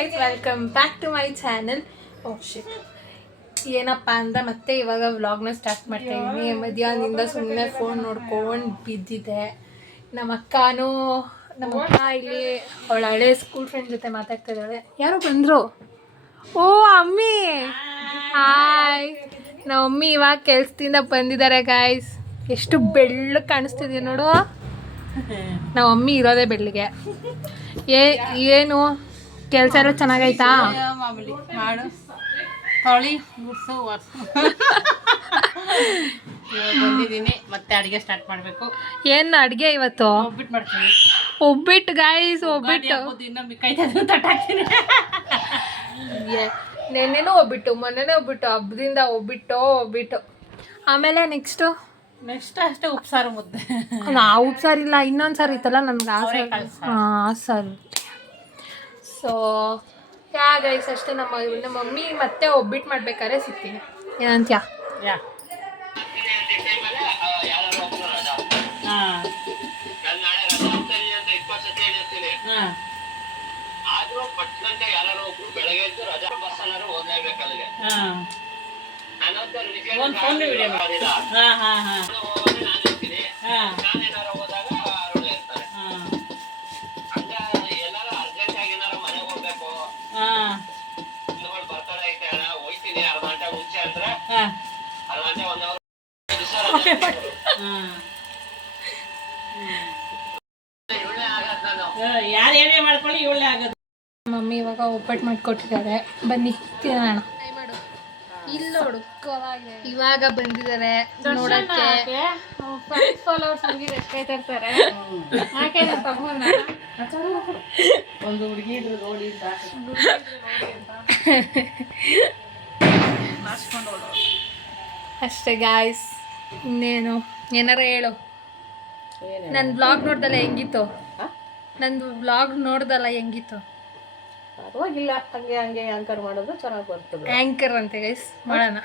Guys, welcome back to my channel. ಏನಪ್ಪ ಅಂದರೆ ಮತ್ತೆ ಇವಾಗ ವ್ಲಾಗ್ನ ಸ್ಟಾರ್ಟ್ ಮಾಡ್ತಾ ಇದ್ದೀನಿ. ಮಧ್ಯಾಹ್ನದಿಂದ ಸುಮ್ಮನೆ ಫೋನ್ ನೋಡ್ಕೊಂಡು ಬಿದ್ದಿದ್ದೆ. ನಮ್ಮ ಅಕ್ಕ ಇಲ್ಲಿ ಅವಳ ಹಳೆ ಸ್ಕೂಲ್ ಫ್ರೆಂಡ್ ಜೊತೆ ಮಾತಾಡ್ತಾ ಇದ್ದಾಳೆ. ಯಾರು ಬಂದರು? ಓ ಅಮ್ಮಿ, ಹಾಯ್. ನಮ್ಮ ಮಮ್ಮಿ ಇವಾಗ ಕೆಲ್ಸದಿಂದ ಬಂದಿದ್ದಾರೆ ಗಾಯ್ಸ್. ಎಷ್ಟು ಬೆಳ್ಳಗೆ ಕಾಣಿಸ್ತಿದೆ ನೋಡು. ನಮ್ಮ ಮಮ್ಮಿ ಇರೋದೇ ಬೆಳ್ಳಿಗೆ. ಏನು ಕೆಲಸ ಎಲ್ಲ ಚೆನ್ನಾಗೈತಾ? ಮಾಮೂಲಿ ಮಾಡು ತೊಳಿ ಗುಡ್ಸು ಬಂದಿದ್ದೀನಿ. ಮತ್ತೆ ಅಡುಗೆ ಸ್ಟಾರ್ಟ್ ಮಾಡಬೇಕು. ಏನು ಅಡುಗೆ ಇವತ್ತು? ಒಬ್ಬಿಟ್ಟು ಮಾಡ್ತೀನಿ. ಒಬ್ಬಿಟ್ಟು ಗಾಯ್ಸ್, ಒಬ್ಬಿಟ್ಟು. ಇನ್ನೂ ಮಿಕ್ಕೈತದ ತಟ್ಟಾಕ್ತೀನಿ. ನೆನ್ನೆನೂ ಒಬ್ಬಿಟ್ಟು, ಮೊನ್ನೆನೇ ಒಬ್ಬಿಟ್ಟು, ಹಬ್ಬದಿಂದ ಒಬ್ಬಿಟ್ಟು. ಆಮೇಲೆ ನೆಕ್ಸ್ಟ್ ಅಷ್ಟೇ ಉಪ್ಸಾರು ಮುದ್ದೆ. ಉಪ್ಸಾರಿಲ್ಲ, ಇನ್ನೊಂದು ಸಾರು ಇತ್ತಲ್ಲ ನನಗೆ ಆ ಸಾರು. ಸೊ ಗೈಸ್ ಅಷ್ಟೇ. ನಮ್ಮ ಮಮ್ಮಿ ಮತ್ತೆ ಒಬ್ಬಿಟ್ಟು ಮಾಡ್ಬೇಕಾದ್ರೆ ಸಿಗ್ತೀನಿ. ಏನಂತ್ಯ? ಯಾರು ಏನೇ ಮಾಡ್ಕೊಳ್ಳಿ ಇವಳೇ ಆಗೋದು. ಮಮ್ಮಿ ಇವಾಗ ಒಬ್ಬಟ್ಟು ಮಾಡಿಕೊಟ್ಟಿದ್ದಾರೆ, ಬನ್ನಿ ತಿನ್ನೋಣ. ಇಲ್ಲಿ ನೋಡು, ಇವಾಗ ಬಂದಿದ್ದಾರೆ ನೋಡಕ್ಕೆ. ಒಂದು ಹುಡುಗಿ ನೋಡಿ ಅಷ್ಟೇ ಗಾಯ್ಸ್. ಇನ್ನೇನು ಏನಾರ ಹೇಳು. ನನ್ನ ಬ್ಲಾಗ್ ನೋಡ್ದಲ್ಲ ಹೆಂಗಿತ್ತು? ನಂದು ಬ್ಲಾಗ್ ನೋಡ್ದಲ್ಲ ಹೆಂಗಿತ್ತು? ಪರವಾಗಿಲ್ಲ, ಹಂಗೆ ಆಂಕರ್ ಮಾಡೋದು ಚೆನ್ನಾಗಿ ಬರ್ತದೆ. ಆಂಕರ್ ಅಂತೆ ಗೈಸ್, ಮಾಡೋಣ.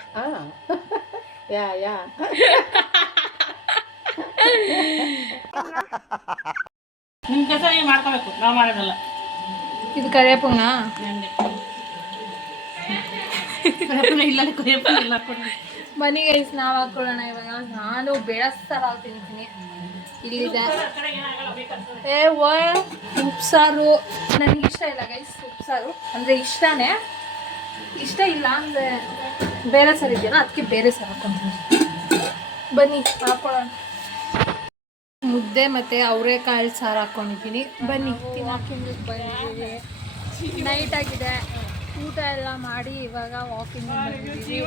ನಿಮ್ಮ ಕೆಲಸ ನೀವು ಮಾಡ್ಕೋಬೇಕು, ನಾವು ಮಾಡೋದಲ್ಲ. ಇದು ಕರಿಯಪ್ಪಂಗ ಇಲ್ಲ ಇಲ್ಲ ಬನ್ನಿ ಗೈಸ್, ನಾವು ಹಾಕೊಳ್ಳೋಣ. ಇವಾಗ ನಾನು ಬೆಳಸ್ತಾರ ತಿಂತೀನಿ. ಇಲ್ಲಿದೆ ಉಪ್ಸಾರು. ನನಗಿಷ್ಟ ಇಲ್ಲ ಗೈಸ್ ಉಪ್ಸಾರು, ಅಂದರೆ ಇಷ್ಟನೇ. ಇಷ್ಟ ಇಲ್ಲ ಅಂದರೆ ಬೇರೆ ಸಾರು ಇದೆಯಲ್ಲ, ಅದಕ್ಕೆ ಬೇರೆ ಸಾರು ಹಾಕ್ಕೊಂತೀನಿ. ಬನ್ನಿ ಹಾಕೊಳ್ಳೋಣ. ಮುದ್ದೆ ಮತ್ತು ಅವರೆಕಾಳು ಸಾರು ಹಾಕ್ಕೊಂಡಿದ್ದೀನಿ. ಬನ್ನಿ ತಿನ್ನಾಕಿಂದು ಬಂದಿದ್ದೀವಿ. ನೈಟ್ ಆಗಿದೆ, ಊಟ ಎಲ್ಲ ಮಾಡಿ ಇವಾಗ ವಾಕಿಂಗ್ ಬಂದಿದ್ದೀವಿ.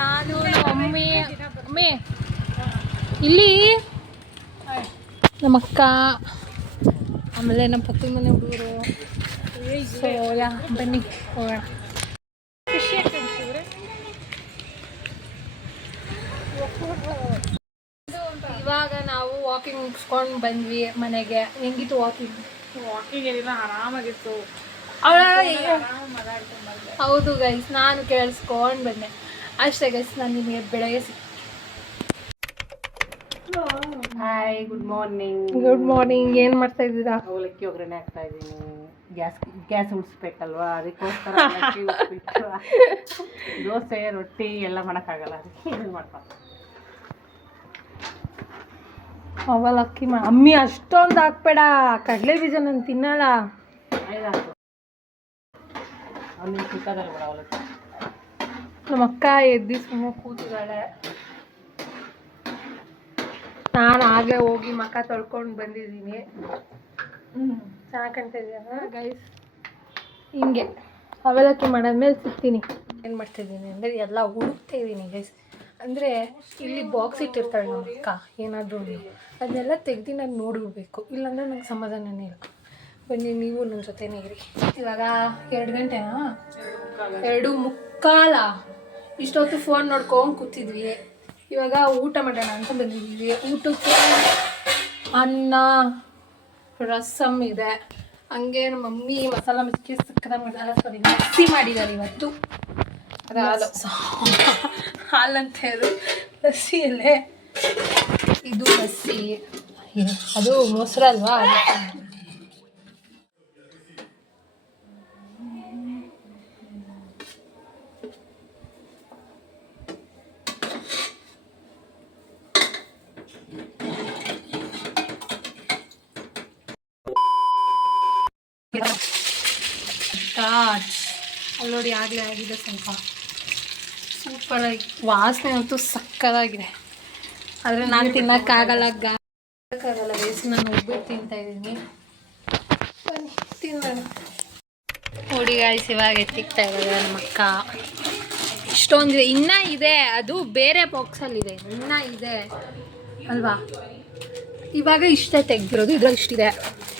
ನಾನು ಮಮ್ಮಿ ಇಲ್ಲಿ ನಮ್ಮ ಅಕ್ಕ, ಆಮೇಲೆ ನಮ್ಮ ಪಕ್ಕದ ಮನೆ ಹುಡುಗರು. ಸೊ ಬನ್ನಿ ಹೋಗೋಣ. ಇವಾಗ ನಾವು ವಾಕಿಂಗ್ ಮುಗಿಸ್ಕೊಂಡು ಬಂದ್ವಿ ಮನೆಗೆ. ಹೆಂಗಿತ್ತು ವಾಕಿಂಗ್? ಏನಿಲ್ಲ, ಆರಾಮಾಗಿತ್ತು. ಹೌದು ಗೈಸ್, ನಾನು ಕೇಳಿಸ್ಕೊಂಡು ಬಂದೆ ಅಷ್ಟೇ ಗೈಸ್. ನಾನು ನಿಮಗೆ ಬೆಳಗ್ಗೆ hi, good morning. Good morning. ಏನು ಮಾಡ್ತಾ ಇದ್ದೀರಾ? ಅವಲಕ್ಕಿ ಒಗ್ಗರಣೆ ಹಾಕ್ತಾ ಇದ್ದೀನಿ. ಗ್ಯಾಸ್ ಉಳಿಸ್ಬೇಕಲ್ವಾ, ಅದಕ್ಕೋಸ್ಕರ ಅವಲಕ್ಕಿ ಉಳಿಸ್ಬಿಟ್ಟು ದೋಸೆ ರೊಟ್ಟಿ ಎಲ್ಲ ಮಾಡೋಕ್ಕಾಗಲ್ಲ, ಅದಕ್ಕೆ ಇದು ಮಾಡ್ತಾರೆ. ಅವಲಕ್ಕಿ ಅಮ್ಮಿ ಅಷ್ಟೊಂದು ಹಾಕ್ಬೇಡ, ಕಡಲೆ ಬೀಜ ನಾನು ತಿನ್ನಲ್ಲ. ನಮ್ಮ ಅಕ್ಕ ಎದ್ದು ಸುಮ್ಮನೆ ಕೂತಿದ್ದಾಳೆ. ನಾನು ಆಗಲೇ ಹೋಗಿ ಮುಖ ತೊಳ್ಕೊಂಡು ಬಂದಿದ್ದೀನಿ. ಚೆನ್ನಾಗಿ ಕಾಣ್ತಾ ಇದೆಯಲ್ಲ ಗೈಸ್? ಹಿಂಗೆ ಅವಲಕ್ಕಿ ಮಾಡಾದ್ಮೇಲೆ ಸಿಗ್ತೀನಿ. ಏನು ಮಾಡ್ತಾಯಿದ್ದೀನಿ ಅಂದರೆ ಎಲ್ಲ ಹುಡುಕ್ತಾ ಇದ್ದೀನಿ ಗೈಸ್. ಅಂದರೆ ಇಲ್ಲಿ ಬಾಕ್ಸ್ ಇಟ್ಟಿರ್ತಾಳೆ ನಮ್ಮ ಅಕ್ಕ, ಏನಾದರೂ ಅದನ್ನೆಲ್ಲ ತೆಗ್ದು ನಾನು ನೋಡಿಬಿಡ್ಬೇಕು, ಇಲ್ಲಾಂದರೆ ನಂಗೆ ಸಮಾಧಾನನೇ ಇಲ್ಲ. ಬನ್ನಿ ನೀವು ನನ್ನ ಜೊತೆನೇ ಇರಿ. ಇವಾಗ 2 ಗಂಟೆನಾ? 2:45. ಇಷ್ಟೊತ್ತು ಫೋನ್ ನೋಡ್ಕೊಂಡು ಕೂತಿದ್ವಿ. ಇವಾಗ ಊಟ ಮಾಡೋಣ ಅಂತ ಬಂದಿದ್ದೀವಿ. ಊಟಕ್ಕೆ ಅನ್ನ, ರಸಮ್ ಇದೆ. ಹಂಗೆ ನಮ್ಮ ಮಮ್ಮಿ ಮಸಾಲ ಮಿಕ್ಕಿ ಸಕ್ಕದ ಮಿಕ್ಸಿ ಮಾಡಿದ್ದಾರೆ ಇವತ್ತು. ಅದು ಹಾಲಂತ ಹೇಳು, ಲಸ್ಸಿಯಲ್ಲೇ ಇದು ಲಸ್ಸಿ, ಅದು ಮೊಸರಲ್ವಾ. ಅಲ್ಲಿ ನೋಡಿ ಆಗಲೇ ಆಗಿದೆ ಸ್ವಲ್ಪ ಸೂಪರಾಗಿ ವಾಸನೆ ಅಂತೂ ಸಕ್ಕತ್ತಾಗಿದೆ. ಆದರೆ ನಾನು ತಿನ್ನೋಕ್ಕಾಗಲ್ಲ ಗೈಸ್, ನಾನು ಉಬ್ಬಿಟ್ಟು ತಿಂತಾ ಇದ್ದೀನಿ. ಬನ್ನಿ ತಿನ್ನೋಣ. ನೋಡಿ ಗಾಯ್ಸ್, ಇವಾಗ ಎತ್ತಿಕ್ತಾ ಇದ್ದಾರೆ ನಮ್ಮ ಅಕ್ಕ. ಇಷ್ಟೊಂದಿದೆ, ಇನ್ನೂ ಇದೆ, ಅದು ಬೇರೆ ಬಾಕ್ಸಲ್ಲಿದೆ, ಇನ್ನೂ ಇದೆ ಅಲ್ವಾ. ಇವಾಗ ಇಷ್ಟೇ ತೆಗ್ದಿರೋದು, ಇದ್ರಲ್ಲಿ ಇಷ್ಟಿದೆ,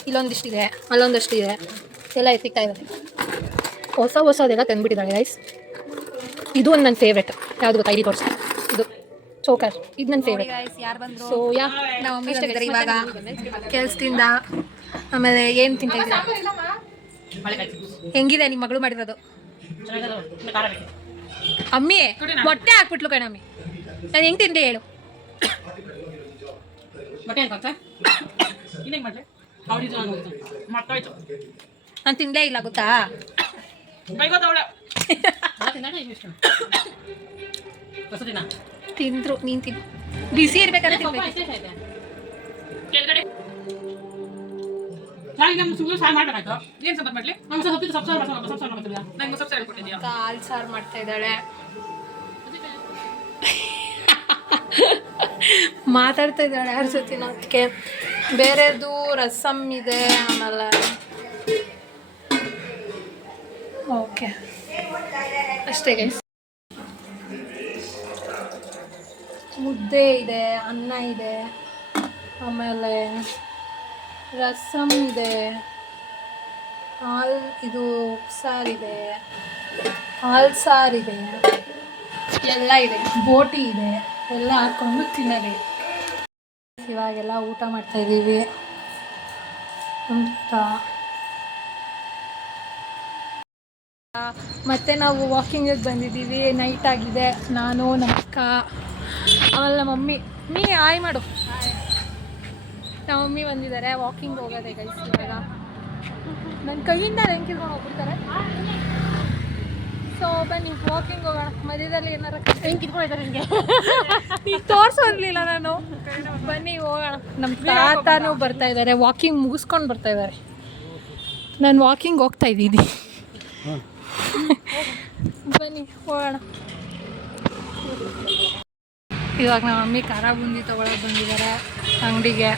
ಇಲ್ಲೊಂದಿಷ್ಟಿದೆ, ಅಲ್ಲೊಂದಷ್ಟಿದೆ, ಎಲ್ಲ ಎತ್ತಿಕ್ತಾ ಇದ್ದಾರೆ. ಹೊಸದೆಲ್ಲ ತಂದುಬಿಟ್ಟಿದ್ದಾಳೆ ಗೈಸ್. ಇದು ಒಂದು ನನ್ನ ಫೇವ್ರೆಟ್. ಯಾವುದು ಗೊತ್ತಾ, ಇಲ್ಲಿ ತೋರಿಸಿ, ಇದು ಚೋಕರ್, ಇದು ನನ್ನ ಫೇವ್ರೆಟ್. ಸೊ ಯಾ, ನಾವು ಮಮ್ಮಿ ಇದ್ದಾರೆ ಇವಾಗ ಕೆಲಸದಿಂದ. ಆಮೇಲೆ ಏನು ತಿಂತಾ ಇದ್ದೀರಾ? ಹೆಂಗಿದೆ ನಿಮ್ಮ ಮಗಳು ಮಾಡಿರೋದು? ಅಮ್ಮಿ ಮೊಟ್ಟೆ ಹಾಕ್ಬಿಟ್ಲು ಕಣಮ್ಮಿ. ನಾನು ಹೆಂಗೆ ತಿಂದೆ ಹೇಳು? ನಾನು ತಿಂದೇ ಇಲ್ಲ ಗೊತ್ತಾ. ತಿಂದ್ರು, ನೀನು ತಿನ್ನು. ಬಿಸಿ ಇರ್ಬೇಕಾದ್ರೆ ತಿನ್ಬೇಕು. ಕಾಲ್ ಸಾರು ಮಾಡ್ತಾ ಇದ್ದಾಳೆ. ಮಾತಾಡ್ತಾ ಇದ್ದಾಳೆ ಯಾರ ಜೊತೆ ಅದಕ್ಕೆ. ಬೇರೆದು ರಸಮ್ ಇದೆ, ಆಮೇಲೆ ಓಕೆ ಅಷ್ಟೇ ಗೈಸ್. ಮುದ್ದೆ ಇದೆ, ಅನ್ನ ಇದೆ, ಆಮೇಲೆ ರಸಮ್ ಇದೆ, ಇದು ಸಾರಿದೆ, ಹಾಲು ಸಾರಿದೆ, ಎಲ್ಲ ಇದೆ, ಬೋಟಿ ಇದೆ, ಎಲ್ಲ ಹಾಕ್ಕೊಂಡು ತಿನ್ನಬೇಕು. ಇವಾಗೆಲ್ಲ ಊಟ ಮಾಡ್ತಾಯಿದ್ದೀವಿ ಅಂತ. ಮತ್ತು ನಾವು ವಾಕಿಂಗಿಗೆ ಬಂದಿದ್ದೀವಿ, ನೈಟ್ ಆಗಿದೆ. ನಾನು ನಮ್ಮ ಅಕ್ಕ ಆಮೇಲೆ ನಮ್ಮ ಮಮ್ಮಿ ಆಯ್ ಮಾಡು. ನಮ್ಮ ಮಮ್ಮಿ ಬಂದಿದ್ದಾರೆ, ವಾಕಿಂಗ್ ಹೋಗೋದೆ ಗೈಸ್. ಇವಾಗ ನನ್ನ ಕೈಯಿಂದ ಹೆಂಗೆ ಕಿರ್ಕೊಂಡು ಹೋಗ್ಬಿಡ್ತಾರೆ. ಸೊ ಬನ್ನಿ ವಾಕಿಂಗ್ ಹೋಗೋಣ. ಮಧ್ಯದಲ್ಲಿ ಏನಾರ ಹೆಂಗೆ ಕಿರ್ಕೊಂಡಿದ್ದಾರೆ ನನಗೆ ಈಗ ತೋರಿಸೋದಿಲ್ಲ ನಾನು. ಬನ್ನಿ ಹೋಗೋಣ. ನಮ್ಮ ತಾತನೂ ಬರ್ತಾ ಇದ್ದಾರೆ, ವಾಕಿಂಗ್ ಮುಗಿಸ್ಕೊಂಡು ಬರ್ತಾ ಇದ್ದಾರೆ. ನಾನು ವಾಕಿಂಗ್ ಹೋಗ್ತಾ ಇದ್ದೀನಿ. ಬನ್ನಿ ಹೋಗೋಣ. ಇವಾಗ ನಮ್ಮ ಮಮ್ಮಿ ಖಾರ ಬೂಂದಿ ತೊಗೊಳಕ್ಕೆ ಬಂದಿದ್ದಾರೆ ಅಂಗಡಿಗೆ.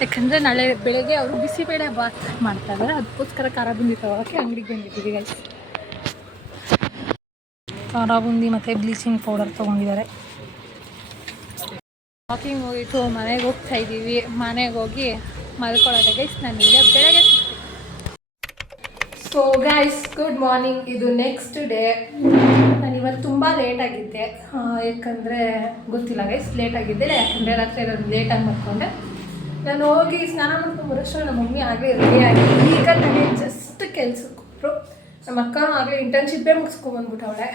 ಯಾಕಂದರೆ ನಾಳೆ ಬೆಳಗ್ಗೆ ಅವರು ಬಿಸಿಬೇಳೆ ಬಾತ್ ಮಾಡ್ತಾ ಇದ್ದಾರೆ, ಅದಕ್ಕೋಸ್ಕರ ಖಾರ ಬೂಂದಿ ತೊಗೊಳಕ್ಕೆ ಅಂಗಡಿಗೆ ಬಂದಿದ್ದೀವಿ ಗೈಸ್. ಖಾರ ಬೂಂದಿ ಮತ್ತು ಬ್ಲೀಚಿಂಗ್ ಪೌಡರ್ ತೊಗೊಂಡಿದ್ದಾರೆ. ವಾಕಿಂಗ್ ಹೋಗಿತ್ತು, ಮನೆಗೆ ಹೋಗ್ತಾ ಇದ್ದೀವಿ. ಮನೆಗೆ ಹೋಗಿ ಮಲ್ಕೊಳ್ಳೋದೆ ಗೈಸ್. ನಾನು ಈಗ ಬೆಳಗ್ಗೆ ಸಿಗ್ತೀನಿ. So guys, good morning. ಇದು ನೆಕ್ಸ್ಟ್ ಡೇ. ನಾನು ಇವತ್ತು ತುಂಬ ಲೇಟಾಗಿದ್ದೆ, ಯಾಕಂದರೆ ಗೊತ್ತಿಲ್ಲ ಗೈಸ್, ಲೇಟಾಗಿದ್ದೆ. ಯಾಕಂದರೆ ರಾತ್ರಿ ನಾನು ಲೇಟಾಗಿ ಮಾಡ್ಕೊಂಡೆ. ನಾನು ಹೋಗಿ ಸ್ನಾನ ಮಾಡ್ಕೊಂಡು ಬರೋಷ್ಟರಲ್ಲಿ ನಮ್ಮ ಮಮ್ಮಿ ಆಗಲೇ ರೆಡಿಯಾಗಿ ಈಗ ತಾನೇ ಜಸ್ಟ್ ಕೆಲ್ಸಕ್ಕೆ ಕೊಟ್ಟರು. ನಮ್ಮ ಅಕ್ಕನೂ ಆಗಲೇ ಇಂಟರ್ನ್ಶಿಪ್ಪೇ ಮುಗಿಸ್ಕೊಂಡ್ಬಂದ್ಬಿಟ್ಟವಳೆ.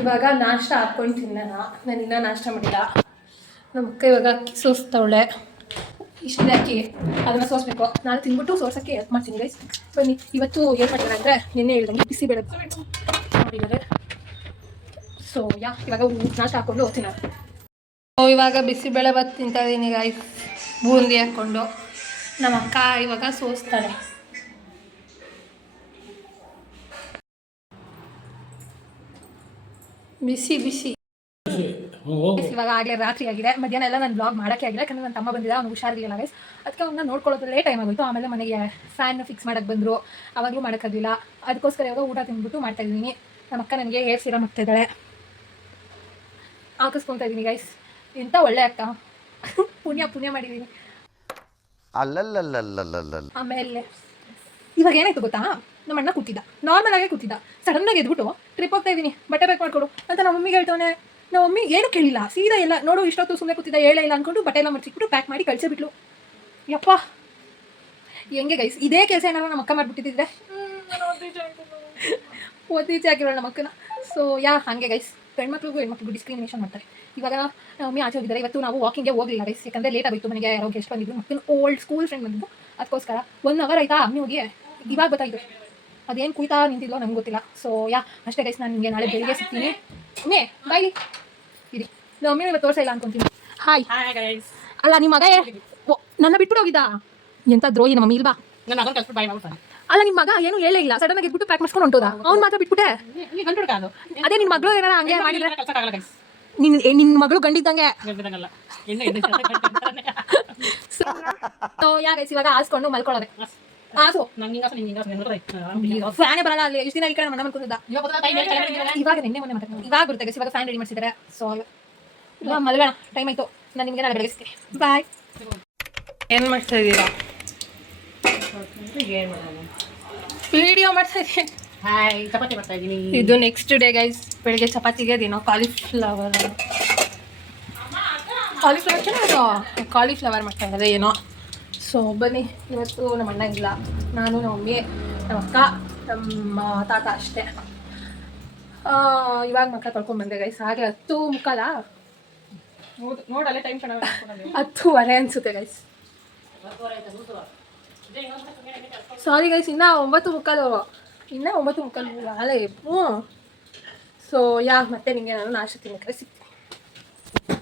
ಇವಾಗ ನಾಷ್ಟ ಹಾಕ್ಕೊಂಡು ತಿನ್ನೋಣ. ನಾನು ಇನ್ನೂ ನಾಷ್ಟ ಮಾಡಿಲ್ಲ. ನಮ್ಮ ಅಕ್ಕ ಇವಾಗ ಅಕ್ಕಿ ಸೋಸ್ತವಳೆ. ಇಷ್ಟೇ ಅಕ್ಕಿ, ಅದನ್ನು ಸೋಸಬೇಕು. ನಾನು ತಿಂದ್ಬಿಟ್ಟು ಸೋರ್ಸೋಕ್ಕೆ ಹೆಲ್ಪ್ ಮಾಡ್ತೀನಿ ಗೈಸ್. ಬನ್ನಿ. ಇವತ್ತು ಏನು ಮಾಡಿದ್ದಾರೆ ಅಂದರೆ, ನಿನ್ನೆ ಹೇಳ್ದಂಗೆ ಬಿಸಿಬೇಳೆ ಮಾಡಿದ್ದಾರೆ. ಸೊ ಇವಾಗ ನಾಷ್ಟ ಹಾಕ್ಕೊಂಡು ಹೋಗ್ತೀನಿ ನಾನು. ಇವಾಗ ಬಿಸಿಬೇಳೆ ಬಾತ್ ತಿಂತಾ ಇದ್ದೀನಿ ಗೈಸ್, ಬೂಂದಿ ಹಾಕ್ಕೊಂಡು. ನಮ್ಮ ಅಕ್ಕ ಇವಾಗ ಸೋಸ್ತಾಳೆ. ಬಿಸಿ ಬಿಸಿ. ಇವಾಗ ಆಗಲೇ ರಾತ್ರಿ ಆಗಿದೆ. ಮಧ್ಯಾಹ್ನ ಎಲ್ಲ ನಾನು ಬ್ಲಾಗ್ ಮಾಡೋಕ್ಕೆ ಆಗಿಲ್ಲ, ಯಾಕಂದರೆ ನನ್ನ ತಮ್ಮ ಬಂದಿದ್ದ, ಅವ್ನು ಹುಷಾರಿರಲಿಲ್ಲ ಗೈಸ್. ಅದಕ್ಕೆ ಅವ್ನ ನೋಡ್ಕೊಳ್ಳೋದ್ರಲ್ಲೇ ಟೈಮ್ ಆಗೋಯ್ತು. ಆಮೇಲೆ ಮನೆಗೆ ಫ್ಯಾನ್ ಫಿಕ್ಸ್ ಮಾಡೋಕ್ಕೆ ಬಂದರು, ಆವಾಗಲೂ ಮಾಡೋಕ್ಕಾಗಲಿಲ್ಲ. ಅದಕ್ಕೋಸ್ಕರ ಇವಾಗ ಊಟ ತಿಂದ್ಬಿಟ್ಟು ಮಾಡ್ತಾಯಿದ್ದೀನಿ. ನಮ್ಮ ಅಕ್ಕ ನನಗೆ ಹೇರ್ ಸೀರಮ್ ಹಾಕ್ತಾಯಿದ್ದಾಳೆ, ಹಾಕಿಸ್ಕೊತಾ ಇದ್ದೀನಿ ಗೈಸ್. ಇಂಥ ಒಳ್ಳೆ ಅಕ್ಕ, ಪುಣ್ಯ ಮಾಡಿದ್ದೀನಿ. ಆಮೇಲೆ ಇವಾಗ ಏನಾಯ್ತು ಗೊತ್ತಾ, ನಮ್ಮ ಅಣ್ಣ ಕೂತಿದ್ದ, ನಾರ್ಮಲ್ ಆಗೇ ಕೂತಿದ್ದ. ಸಡನ್ನಾಗಿ ಎದ್ಬಿಟ್ಟು ಟ್ರಿಪ್ ಹೋಗ್ತಾ ಇದ್ದೀನಿ, ಬಟ್ಟೆ ಪ್ಯಾಕ್ ಮಾಡಿಕೊಡು ಅಂತ ನಮ್ಮ ಮಮ್ಮಿಗೆ ಹೇಳ್ತವನೆ. ನಮ್ಮ ಮಮ್ಮಿ ಏನು ಕೇಳಿಲ್ಲ, ಸೀದಾ ಎಲ್ಲ ನೋಡು ಇಷ್ಟೊತ್ತು ಸುಮ್ಮನೆ ಕೂತಿದ್ದ, ಹೇಳೇ ಇಲ್ಲ ಅಂದ್ಕೊಂಡು ಬಟ್ಟೆ ಎಲ್ಲ ಮರ್ಚಿಬಿಟ್ಟು ಪ್ಯಾಕ್ ಮಾಡಿ ಕಳಿಸಿಬಿಟ್ಲು. ಯಪ್ಪ ಹೆಂಗೆ ಗೈಸ್, ಇದೇ ಕೆಲಸ ಏನಾರು ನಮ್ಮ ಅಕ್ಕ ಮಾಡಿಬಿಟ್ಟಿದ್ರೆ ಓದೀಚೆ ಆಗಿರೋಳು ನಮ್ಮ ಅಕ್ಕನ. ಸೊ ಹಾಗೆ ಗೈಸ್, ಹೆಣ್ಮಕ್ಳಿಗೂ ಡಿಸ್ಕ್ರಿಮಿನೇಷನ್ ಮಾಡ್ತಾರೆ. ಇವಾಗ ನಮ್ಮ ಮಮ್ಮಿ ಆಚೆ ಹೋಗಿದ್ದಾರೆ. ಇವತ್ತು ನಾವು ವಾಕಿಂಗ್ಗೆ ಹೋಗಲಿಲ್ಲ ಗೈಸ್, ಯಾಕಂದರೆ ಲೇಟ್ ಆಗಿತ್ತು. ಮನೆಗೆ ಯಾರೋ ಗೆಸ್ಟ್ ಬಂದಿದ್ದು, ಮಕ್ಕನ ಓಲ್ಡ್ ಸ್ಕೂಲ್ ಫ್ರೆಂಡ್ ಬಂದಿದ್ದು. ಅದಕ್ಕೋಸ್ಕರ 1 ಅವರ್ ಆಯಿತಾ ಅಮ್ಮಿ ಹೋಗಿ. ಇವಾಗ ಗೊತ್ತಾಯಿತು ಅದೇನು ಕುಯ್ತಾ ನಿಂತಿದ್ಲೋ ನಂಗೆ ಗೊತ್ತಿಲ್ಲ. ಸೊ ಅಷ್ಟೇ ಗೈಸ್, ನಾನು ನಿಮಗೆ ನಾಳೆ ಬೆಳಿಗ್ಗೆ ಸಿಗ್ತೀನಿ. ಬಾಯ್ ಇರಿ. ನಮ್ಮ ಮಮ್ಮಿ ಇವತ್ತು ತೋರಿಸಿಲ್ಲ ಅನ್ಕೊಂತೀನಿ. ಹಾಯ್. ಅಲ್ಲ ನಿಮ್ಮ ಮಗ ನನ್ನ ಬಿಟ್ಬಿಟ್ಟು ಹೋಗಿದ್ದ. ಎಂತ ದ್ರೋಹಿ ನಮ್ಮ ಮಮ್ಮಿ ಇಲ್ವಾ? ನನ್ನ ಮಗನ ಕಲ್ಸ್ಬಿಟ್ಟು ಬಾಯಿ ಮಾಡ್ಬಿಡ್ತಾನೆ. ಅಲ್ಲ ನಿಮ್ಮ ಮಗ ಏನು ಹೇಳೇ ಇಲ್ಲ, ಸಡನ್ ಆಗಿ ಎದ್ಬಿಟ್ಟು ಪ್ಯಾಕ್ ಮಾಡ್ಸ್ಕೊಂಡು ಹೊಂಟೋದ. ಅವ್ನು ಮಾತ್ರ ಬಿಟ್ಬಿಟ್ಟೆ. ಈ ಗಂಟು ಹುಡುಗ ಅದು. ಅದೇ ನಿನ್ನ ಮಗಳು ಏನಾರ ಹಂಗೆ ಮಾಡಿದ್ರೆ ಕಲ್ಸಕ್ಕಾಗಲ್ಲ ಗೈಸ್. ನಿನ್ನ ಮಗಳು ಗಂಡಿದ್ದಂಗೆ. ಗಂಟೆದಂಗಲ್ಲ. ಸೊ ಯಾ ಗೈಸ್ ಇವಾಗ ಆಸ್ಕೊಂಡು ಮಲ್ಕೊಳ್ಳೋದೆ. ಆಸು ಫ್ಯಾನೇ ಬರಲ್ಲ ಅಲ್ಲಿ. ಇಷ್ಟು ದಿನ ಈ ಕಡೆ ಮನೆ ಮಲ್ಕೊಂಡಿದ್ದ. ಇವಾಗ ನಿನ್ನೆ ಮೊನ್ನೆ ಮಾತಾಡ್ತೀನಿ. ಇವಾಗ ಬರುತ್ತೆ ಗೈಸ್. ಇವಾಗ ಫ್ಯಾನ್ ರೆಡಿ ಮಾಡಿಸಿದ್ದಾರೆ. ಸೊ ಇವಾಗ ಮಲ್ಗೋಣ, ಟೈಮ್ ಆಯ್ತು. ನಾನು ನಿಮಗೆ ನಾಳೆ ಬೆಳಗಿಸ್ತೀನಿ. ಬಾಯ್. ಏನು ಮಾಡ್ತಾ ಇದ್ದೀರಾ? ವಿಡಿಯೋ ಮಾಡ್ತಾ ಇದ್ದೀನಿ. ಹಾಯ್, ಚಪಾತಿ ಮಾಡ್ತಾ ಇದ್ದೀನಿ. ಇದು ನೆಕ್ಸ್ಟ್ ಡೇ ಗೈಸ್. ಬೆಳಿಗ್ಗೆ ಚಪಾತಿಗೆ ಅದೇನೋ ಕಾಲಿಫ್ಲವರ್ ಮಾಡ್ತಾ ಇದ್ದಾರೆ ಏನೋ. ಸೊ ಬನ್ನಿ, ಇವತ್ತು ನಮ್ಮ ಅಣ್ಣ ಇಲ್ಲ, ನಾನು ನಮ್ಮ ಮಮ್ಮಿ, ನಮ್ಮ ಅಕ್ಕ, ನಮ್ಮ ತಾತ ಅಷ್ಟೇ. ಇವಾಗ ಮಕ್ಕ ತೊಳ್ಕೊಂಡ್ಬಂದೆ ಗೈಸ್. ಹಾಗೆ 10:15 ನೋಡಲ್ಲೇ ಟೈಮ್ ಚೆನ್ನಾಗಿ 10:15 ಅನಿಸುತ್ತೆ ಗೈಸ್. ಸಾರಿ ಗೈಸ್, ಇನ್ನೂ 9:15. ಇನ್ನೂ 9:15 ಅಲ್ಲೇ. ಸೊ ಮತ್ತೆ ನಿಮಗೆ ನಾನು ನಾಷ್ಟ ತಿನ್ನಕ್ಕೆ ಸಿಗ್ತೀನಿ.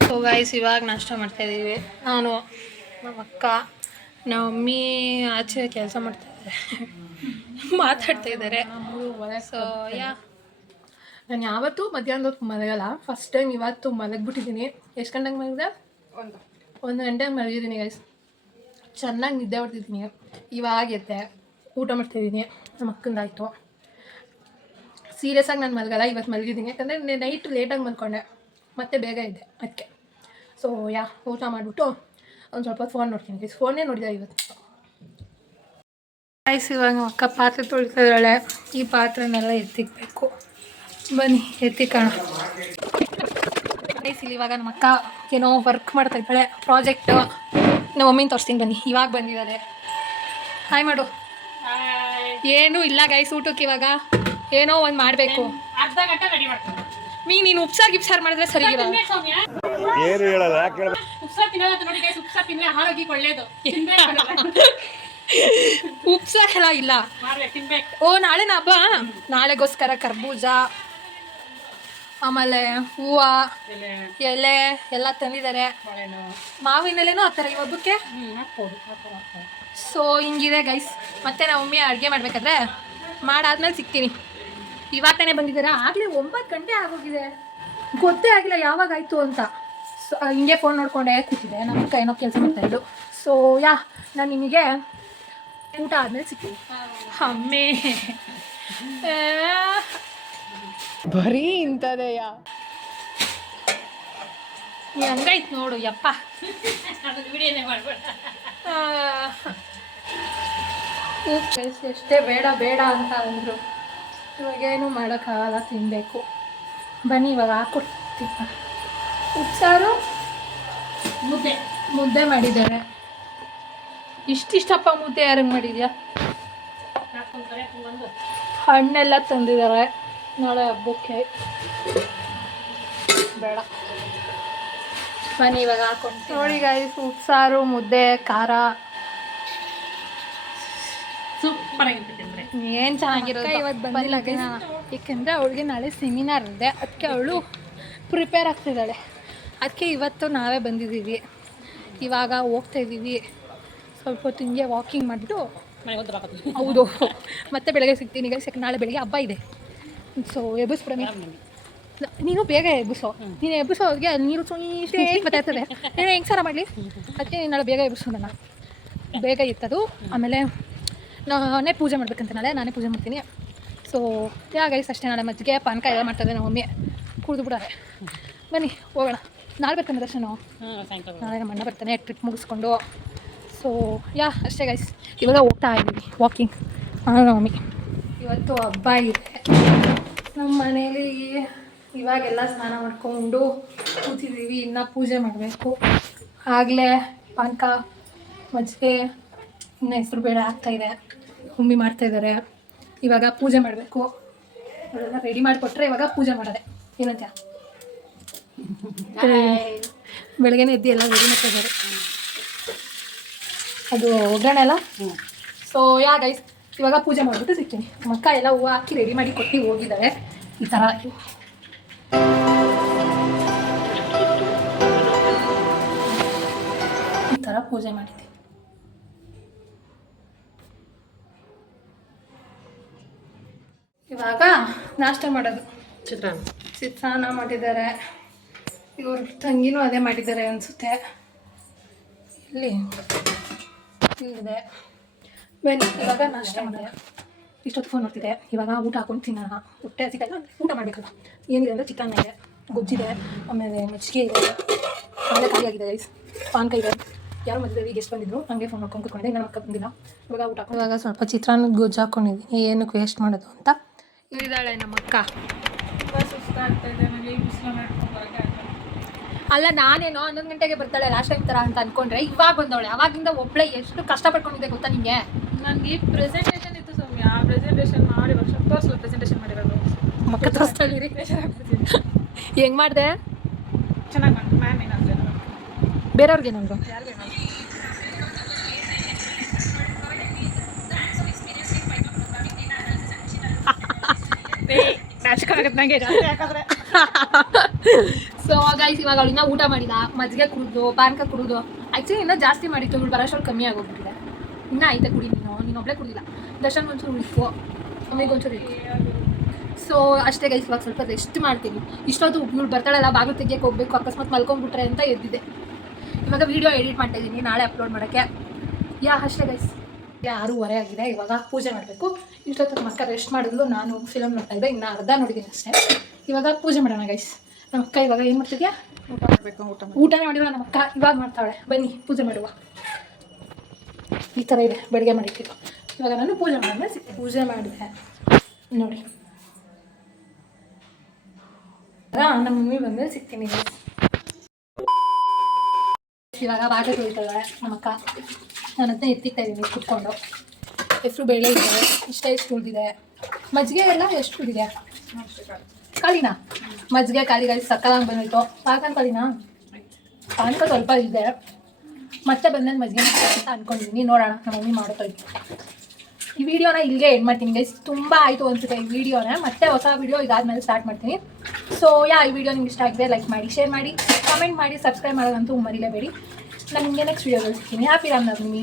ಸೊ ಗೈಸ್ ಇವಾಗ ನಾಷ್ಟ ಮಾಡ್ತಾಯಿದ್ದೀವಿ. ನಾನು, ನಮ್ಮ ಅಕ್ಕ, ನಮ್ಮ ಮಮ್ಮಿ ಆಚೆ ಕೆಲಸ ಮಾಡ್ತಾಯಿದ್ದಾರೆ, ಮಾತಾಡ್ತಾ ಇದ್ದಾರೆ. ಸೊ ನಾನು ಯಾವತ್ತೂ ಮಧ್ಯಾಹ್ನದ ಹೊತ್ತು ಮಲಗಲ್ಲ. ಫಸ್ಟ್ ಟೈಮ್ ಇವತ್ತು ಮಲಗಿಬಿಟ್ಟಿದ್ದೀನಿ. ಎಷ್ಟು ಗಂಟೆಗೆ ಮಲಗಿದೆ? 1 ಗಂಟೆಗೆ ಮಲಗಿದ್ದೀನಿ ಗೈಸ್. ಚೆನ್ನಾಗಿ ನಿದ್ದೆ ಹೊಡ್ತಿದ್ದೀನಿ. ಇವಾಗ ಎದ್ದೆ, ಊಟ ಮಾಡ್ತಾಯಿದ್ದೀನಿ. ನಮ್ಮ ಅಕ್ಕಂದಾಯಿತು. ಸೀರಿಯಸ್ಸಾಗಿ ನಾನು ಮಲಗಲ್ಲ, ಇವತ್ತು ಮಲಗಿದ್ದೀನಿ. ಯಾಕಂದರೆ ನೈಟ್ ಲೇಟಾಗಿ ಮಲ್ಕೊಂಡೆ, ಮತ್ತೆ ಬೇಗ ಇದ್ದೆ ಅದಕ್ಕೆ. ಸೊ ಊಟ ಮಾಡಿಬಿಟ್ಟು ಒಂದು ಸ್ವಲ್ಪ ಫೋನ್ ನೋಡ್ತೀನಿ ಗೈಸ್. ಫೋನೇ ನೋಡಿದೆ ಇವತ್ತು ಗೈಸ್. ಇವಾಗ ನಮ್ಮ ಅಕ್ಕ ಪಾತ್ರೆ ತೊಳಿತಿದ್ದಾಳೆ. ಈ ಪಾತ್ರೆನೆಲ್ಲ ಎತ್ತಿಕ್ಬೇಕು. ಬನ್ನಿ ಎತ್ತಿಕೋಣ ಗೈಸ್. ಇಲ್ಲಿ ಇವಾಗ ನಮ್ಮ ಅಕ್ಕ ಏನೋ ವರ್ಕ್ ಮಾಡ್ತಾ ಇದ್ದಾಳೆ, ಪ್ರಾಜೆಕ್ಟು. ನಮ್ಮ ಮಮ್ಮಿನ ತೋರಿಸ್ತೀನಿ ಬನ್ನಿ. ಇವಾಗ ಬಂದಿದ್ದಾರೆ. ಹಾಯ್ ಮಾಡು. ಏನೂ ಇಲ್ಲ ಗೈಸ್ ಊಟಕ್ಕೆ. ಇವಾಗ ಏನೋ ಒಂದು ಮಾಡಬೇಕು. ಅರ್ಧ ಗಂಟೆ ರೆಡಿ ಮಾಡ್ತೀನಿ. ನೀನು ಉಪ್ಸಾರು ಗಿಪ್ಸಾರು ಮಾಡಿದ್ರೆ ಸರಿ ಇರಲ್ಲ. ಏನು ಹೇಳಲ್ಲ. ಉಪ್ಸಾರು ತಿನ್ನೋದು ನೋಡಿ ಗೈಸ್. ಉಪ್ಸಾರು ತಿಂದ್ರೆ ಆರೋಗ್ಯಕ್ಕೆ ಒಳ್ಳೇದು. ಉಪ್ಸಾರು ಎಲ್ಲ ಇಲ್ಲ. ತಿನ್ಬೇಕು. ಓ ನಾಳೆನ ಹಬ್ಬ. ನಾಳೆಗೋಸ್ಕರ ಕರ್ಬೂಜ, ಆಮೇಲೆ ಹೂವು, ಎಲೆ ಎಲ್ಲ ತಂದಿದ್ದಾರೆ. ಮಾವಿನ ಎಲೆನೂ ಹಾಕ್ತಾರೆ ಈ ಹಬ್ಬಕ್ಕೆ. ಸೊ ಹಿಂಗಿದೆ ಗೈಸ್. ಮತ್ತೆ ನಾವು ಮಮ್ಮಿ ಅಡುಗೆ ಮಾಡಬೇಕಾದ್ರೆ ಮಾಡಾದ್ಮೇಲೆ ಸಿಗ್ತೀನಿ. ಇವಾಗ ತಾನೇ ಬಂದಿದ್ದಾರೆ. ಆಗಲೇ 9 ಗಂಟೆ ಆಗೋಗಿದೆ. ಗೊತ್ತೇ ಆಗಿಲ್ಲ ಯಾವಾಗಾಯಿತು ಅಂತ. ಸೊ ಹಿಂಗೆ ಫೋನ್ ನೋಡ್ಕೊಂಡೆ ಕೂತಿದ್ದೆ. ನಮ್ಮ ಅಕ್ಕ ಏನೋ ಕೆಲಸ ಮಾಡ್ತಾಯಿದ್ದು. ಸೊ ನಾನು ನಿಮಗೆ ಊಟ ಆದಮೇಲೆ ಸಿಗ್ತೀನಿ. ಅಮ್ಮೇ ಬರೀ ಇಂಥದೆಯಾ? ಹಂಗೈತೆ ನೋಡು ಯಪ್ಪ. ವಿಡಿಯೋನೇ ಮಾಡ್ಬೇಡ. ಎಷ್ಟೇ ಬೇಡ ಬೇಡ ಅಂತ ಅಂದರು. ಇವಾಗೇನು ಮಾಡೋಕ್ಕಾಗಲ್ಲ, ತಿನ್ನಬೇಕು. ಬನ್ನಿ ಇವಾಗ ಹಾಕ್ಕೊಡ್ತೀನಿ. ಉಪ್ಸಾರು ಮುದ್ದೆ ಮಾಡಿದ್ದಾರೆ. ಇಷ್ಟಿಷ್ಟಪ್ಪ ಮುದ್ದೆ ಯಾರಿಗೆ ಮಾಡಿದ್ಯಾ? ಹಣ್ಣೆಲ್ಲ ತಂದಿದ್ದಾರೆ. ನಾಳೆ ಹಬ್ಬಕ್ಕೆ ಬೇಡ. ಬನ್ನಿ ಇವಾಗ ಹಾಕ್ಕೊಡ್ತೀನಿ. ನೋಡಿ ಗೈಸ್, ಉಪ್ಸಾರು, ಮುದ್ದೆ, ಖಾರ ಸೂಪರ್ ಆಗಿರುತ್ತೆ ತಿಂದ್ರೆ. ಏನು ಚೆನ್ನಾಗಿರೋದು. ಇವತ್ತು ಬಂದಿಲ್ಲ ಗೈಸ್, ಏಕೆಂದರೆ ಅವಳಿಗೆ ನಾಳೆ ಸೆಮಿನಾರ್ ಇದೆ. ಅದಕ್ಕೆ ಅವಳು ಪ್ರಿಪೇರ್ ಆಗ್ತಿದ್ದಾಳೆ. ಅದಕ್ಕೆ ಇವತ್ತು ನಾವೇ ಬಂದಿದ್ದೀವಿ. ಇವಾಗ ಹೋಗ್ತಾಯಿದ್ದೀವಿ. ಸ್ವಲ್ಪ ಹೊತ್ತು ಹಿಂಗೆ ವಾಕಿಂಗ್ ಮಾಡಿಬಿಟ್ಟು ಹೌದು ಮತ್ತೆ ಬೆಳಗ್ಗೆ ಸಿಗ್ತೀನಿ ಗೈಸ್. ಯಾಕೆ ನಾಳೆ ಬೆಳಗ್ಗೆ ಹಬ್ಬ ಇದೆ. ಸೊ ಎಬ್ಬಿಸ್ಬಿಡ ನೀನು ಬೇಗ ಎಬ್ಬಿಸೋ. ನೀನು ಎಬ್ಬಿಸೋರಿಗೆ ನೀರು ಇಷ್ಟೇ ಗೊತ್ತಾಗ್ತದೆ. ನೀನು ಹೆಂಗೆ ಸಾರ ಮಾಡಲಿ. ಅದಕ್ಕೆ ನೀನು ನಾಳೆ ಬೇಗ ಎಬ್ಬಿಸೋಣ. ಬೇಗ ಇತ್ತದು. ಆಮೇಲೆ ನಾನೇ ಪೂಜೆ ಮಾಡ್ಬೇಕಂತ. ನಾನೇ ಪೂಜೆ ಮಾಡ್ತೀನಿ. ಸೊ ಗೈಸ್ ಅಷ್ಟೇ. ನಾಳೆ ಮಜ್ಜಿಗೆ ಪಾನಕ ಎಲ್ಲ ಮಾಡ್ತಾರೆ ನಮ್ಮ ಮಮ್ಮಿ. ಕುಡಿದು ಬಿಡಾರೆ. ಬನ್ನಿ ಹೋಗೋಣ. ನಾಳೆ ಬರ್ತಾನೆ ದರ್ಶನ. ನಾಳೆ ನಮ್ಮ ಅಣ್ಣ ಬರ್ತಾನೆ ಟ್ರಿಪ್ ಮುಗಿಸ್ಕೊಂಡು. ಸೊ ಅಷ್ಟೇ ಗೈಸ್. ಇವಾಗ ಹೋಗ್ತಾ ಇದ್ದೀವಿ ವಾಕಿಂಗ್. ನಮ್ಮ ಮಮ್ಮಿ ಇವತ್ತು ಹಬ್ಬ ಇದೆ ನಮ್ಮ ಮನೇಲಿ. ಇವಾಗೆಲ್ಲ ಸ್ನಾನ ಮಾಡ್ಕೊಂಡು ಕೂತಿದ್ದೀವಿ. ಇನ್ನು ಪೂಜೆ ಮಾಡಬೇಕು. ಆಗಲೇ ಪಾನಕ, ಮಜ್ಜಿಗೆ, ಇನ್ನು ಹೆಸರು ಬೇಳೆ ಆಗ್ತಾಯಿದೆ. ಮಮ್ಮಿ ಮಾಡ್ತಾಯಿದ್ದಾರೆ. ಇವಾಗ ಪೂಜೆ ಮಾಡಬೇಕು. ಅವರೆಲ್ಲ ರೆಡಿ ಮಾಡಿಕೊಟ್ರೆ ಇವಾಗ ಪೂಜೆ ಮಾಡೋದೆ. ಏನಂತ ಬೆಳಗ್ಗೆನೇ ಎದ್ದು ಎಲ್ಲ ರೆಡಿ ಮಾಡ್ತಾಯಿದ್ದಾರೆ. ಅದು ಒಗ್ಗರಣೆ ಅಲ್ಲ. ಸೊ ಗೈಸ್ ಇವಾಗ ಪೂಜೆ ಮಾಡಿಬಿಟ್ಟು ಸಿಗ್ತೀನಿ. ನಮ್ಮ ಅಕ್ಕ ಎಲ್ಲ ಹೂವು ಹಾಕಿ ರೆಡಿ ಮಾಡಿ ಕೊಟ್ಟು ಹೋಗಿದ್ದಾರೆ. ಈ ಥರ ಪೂಜೆ ಮಾಡಿದ್ದೆ. ಇವಾಗ ನಾಷ್ಟ ಮಾಡೋದು. ಚಿತ್ರಾನ್ನ ಮಾಡಿದ್ದಾರೆ. ಇವ್ರ ತಂಗಿನೂ ಅದೇ ಮಾಡಿದ್ದಾರೆ ಅನಿಸುತ್ತೆ. ಇಲ್ಲಿದೆ. ಬನ್ನಿ ಇವಾಗ ನಾಷ್ಟ ಮಾಡಿದೆ. ಇಷ್ಟೊತ್ತು ಫೋನ್ ನೋಡ್ತಿದ್ದೆ. ಇವಾಗ ಊಟ ಹಾಕೊಂಡು ತಿನ್ನೋಣ. ಹೊಟ್ಟೆ ಹಸಿದಾಗ ಊಟ ಮಾಡಬೇಕಲ್ಲ. ಏನಿದೆ ಅಂದರೆ ಚಿಕನ್ ಇದೆ, ಗೊಜ್ಜಿದೆ, ಆಮೇಲೆ ಮಜ್ಜಿಗೆ ಇದೆ, ಆಮೇಲೆ ಖಾಲಿ ಆಗಿದೆ ಗೈಸ್. ಪಾನ್ಕ ಇದೆ. ಯಾರು ಮದುವೆಗೆ ಗೆಸ್ಟ್ ಬಂದಿದ್ರು, ಹಂಗೆ ಫೋನ್ ಮಾಡ್ಕೊಂಡು ಕೂತ್ಕೊಂಡಿದ್ದೆ. ನನ್ನ ಅಕ್ಕ ಬಂದಿಲ್ಲ. ಇವಾಗ ಊಟ ಹಾಕೊಂಡು ಇವಾಗ ಸ್ವಲ್ಪ ಚಿತ್ರಾನ್ನದ ಗೊಜ್ಜು ಹಾಕ್ಕೊಂಡಿದ್ದೀನಿ. ಏನಕ್ಕೆ ವೇಸ್ಟ್ ಮಾಡೋದು ಅಂತ. ಇದ್ದಾಳೆ ನಮ್ಮ ಅಕ್ಕ. ಅಲ್ಲ ನಾನೇನೋ 11 ಗಂಟೆಗೆ ಬರ್ತಾಳೆ ಲಾಸ್ಟ್ ಟೈಮ್ ಥರ ಅಂತ ಅಂದ್ಕೊಂಡ್ರೆ ಇವಾಗ ಬಂದವಳೆ. ಅವಾಗಿಂದ ಒಬ್ಬಳೆ ಎಷ್ಟು ಕಷ್ಟಪಡ್ಕೊಂಡಿದ್ದೆ ಗೊತ್ತಾ ನಿಮಗೆ? ನನಗೆ ಪ್ರೆಸೆಂಟೇಷನ್ ಇತ್ತು ಸೌಮ್ಯ. ಆ ಪ್ರೆಸೆಂಟೇಷನ್ ಮಾಡಿ ವರ್ಷ ತೋರಿಸಲು ಪ್ರೆಸೆಂಟೇಷನ್ ಮಾಡಿರೋದು. ಮಕ್ಕ ತೋರಿಸ್ತಾಳಿರಿ. ಹೆಂಗೆ ಮಾಡಿದೆ? ಚೆನ್ನಾಗಿ ಮಾಡಿ ಮ್ಯಾಮ್ ಏನಾದ್ರೆ ಬೇರೆಯವ್ರಿಗೆ ಏನಾದ್ರು ಯಾರಿಗೆ ಆಗುತ್ತೆ ನನಗೆ ಜಾಸ್ತಿ ಯಾಕಂದ್ರೆ. ಸೊ ಗೈಸ್ ಇವಾಗ ಅವಳಿಂದ ಊಟ ಮಾಡಿದ, ಮಜ್ಜಿಗೆ ಕುಡಿದು, ಪಾನಕ ಕುಡಿದು. ಆ್ಯಕ್ಚುಲಿ ಇನ್ನೂ ಜಾಸ್ತಿ ಮಾಡಿತ್ತು. ಇವಳು ಬರೋಷ್ಟೊಳು ಕಮ್ಮಿ ಆಗೋಗ್ಬಿಟ್ಟಿದೆ. ಇನ್ನೂ ಐತೆ ಕುಡಿ ನೀನು ಒಬ್ಬಳೇ ಕುಡಿದಿಲ್ಲ. ದರ್ಶನ್ ಒಂಚೂರು ಇತ್ತು, ಅಮ್ಮಿಗೆ ಒಂಚೂರು ಇತ್ತು. ಸೊ ಅಷ್ಟೇ ಗೈಸ್. ಇವಾಗ ಸ್ವಲ್ಪ ರೆಸ್ಟ್ ಮಾಡ್ತೀನಿ. ಇಷ್ಟೊತ್ತು ಇವಳು ಬರ್ತಾಳಲ್ಲ, ಬಾಗಿಲು ತೆಗಿಯಕ್ಕೆ ಹೋಗ್ಬೇಕು, ಅಕಸ್ಮಾತ್ ಮಲ್ಕೊಂಡ್ಬಿಟ್ರೆ ಅಂತ ಎದ್ದಿದೆ. ಇವಾಗ ವೀಡಿಯೋ ಎಡಿಟ್ ಮಾಡ್ತಾಯಿದ್ದೀನಿ, ನಾಳೆ ಅಪ್ಲೋಡ್ ಮಾಡೋಕ್ಕೆ. ಅಷ್ಟೇ ಗೈಸ್. 6:30 ಆಗಿದೆ. ಇವಾಗ ಪೂಜೆ ಮಾಡಬೇಕು. ಇಷ್ಟೊತ್ತು ನಮ್ಮ ಅಕ್ಕ ರೆಸ್ಟ್ ಮಾಡಿದ್ಲು, ನಾನು ಫಿಲಮ್ ನೋಡ್ತಾಯಿದ್ದೆ. ಇನ್ನು ಅರ್ಧ ನೋಡಿದ್ದೀನಿ ಅಷ್ಟೇ. ಇವಾಗ ಪೂಜೆ ಮಾಡೋಣ ಗೈಸ್. ನಮ್ಮ ಅಕ್ಕ ಇವಾಗ ಏನು ಮಾಡ್ತಿದ್ಯಾ? ಊಟ ಮಾಡಬೇಕು. ಊಟನೇ ಮಾಡಿಲ್ಲ ನಮ್ಮ ಅಕ್ಕ, ಇವಾಗ ಮಾಡ್ತಾವಳೆ. ಬನ್ನಿ ಪೂಜೆ ಮಾಡುವ. ಈ ಥರ ಇದೆ, ಬೆಳಗ್ಗೆ ಮಾಡಿಟ್ಟಿದ್ದು. ಇವಾಗ ನಾನು ಪೂಜೆ ಮಾಡಿದ್ಮೇಲೆ ಸಿಗ್ತೀನಿ. ಪೂಜೆ ಮಾಡಿದೆ ನೋಡಿ. ನಮ್ಮ ಮಮ್ಮಿ ಬಂದಮೇಲೆ ಸಿಗ್ತೀನಿ. ಇವಾಗ ಬಾಟೆ ತೊಳಿತಾಳೆ ನಮ್ಮ ಅಕ್ಕ. ನಾನು ಅದನ್ನ ಎತ್ತಿಕ್ತಾ ಇದ್ದೀನಿ ಕುತ್ಕೊಂಡು. ಹೆಸರು ಬೇಳೆ ಇದೆ, ಇಷ್ಟು ಉಳಿದಿದೆ. ಮಜ್ಜಿಗೆ ಎಲ್ಲ ಎಷ್ಟು ಉಳಿದಿದೆ? ಖಾಲಿನಾ? ಮಜ್ಜಿಗೆ ಖಾಲಿ ಗಾಳಿ ಸಕ್ಕಲಾಗಿ ಬಂದಿತ್ತು. ಪಾಕನ ಖಾಲಿನಾ? ಪಾನಕ ಸ್ವಲ್ಪ ಇದೆ. ಮತ್ತೆ ಬಂದಲ್ಲಿ ಮಜ್ಜಿಗೆ ಅಂತ ಅಂದ್ಕೊಂಡಿದ್ದೀನಿ. ನೋಡೋಣ ನಮ್ಮ ಮಮ್ಮಿ ಮಾಡುತ್ತೋ. ಈ ವಿಡಿಯೋನ ಇಲ್ಲಿಗೆ ಎಂಡ್ ಮಾಡ್ತೀನಿ ಗೈಸ್. ತುಂಬ ಆಯಿತು ಅನಿಸುತ್ತೆ ಈ ವಿಡಿಯೋನ. ಮತ್ತೆ ಹೊಸ ವಿಡಿಯೋ ಇದಾದ್ಮೇಲೆ ಸ್ಟಾರ್ಟ್ ಮಾಡ್ತೀನಿ. ಸೊ ಈ ವಿಡಿಯೋ ನಿಮ್ಗೆ ಇಷ್ಟ ಆಗಿದೆ ಲೈಕ್ ಮಾಡಿ, ಶೇರ್ ಮಾಡಿ, ಕಮೆಂಟ್ ಮಾಡಿ, ಸಬ್ಸ್ಕ್ರೈಬ್ ಮಾಡೋದಂತೂ ಮರಿಲೇಬೇಡಿ. ನಾನು ನಿಮಗೆ ನೆಕ್ಸ್ಟ್ ವಿಡಿಯೋದಲ್ಲಿ ಸಿಗ್ತೀನಿ. ಹ್ಯಾಪಿ ರಾಮನವಮಿ.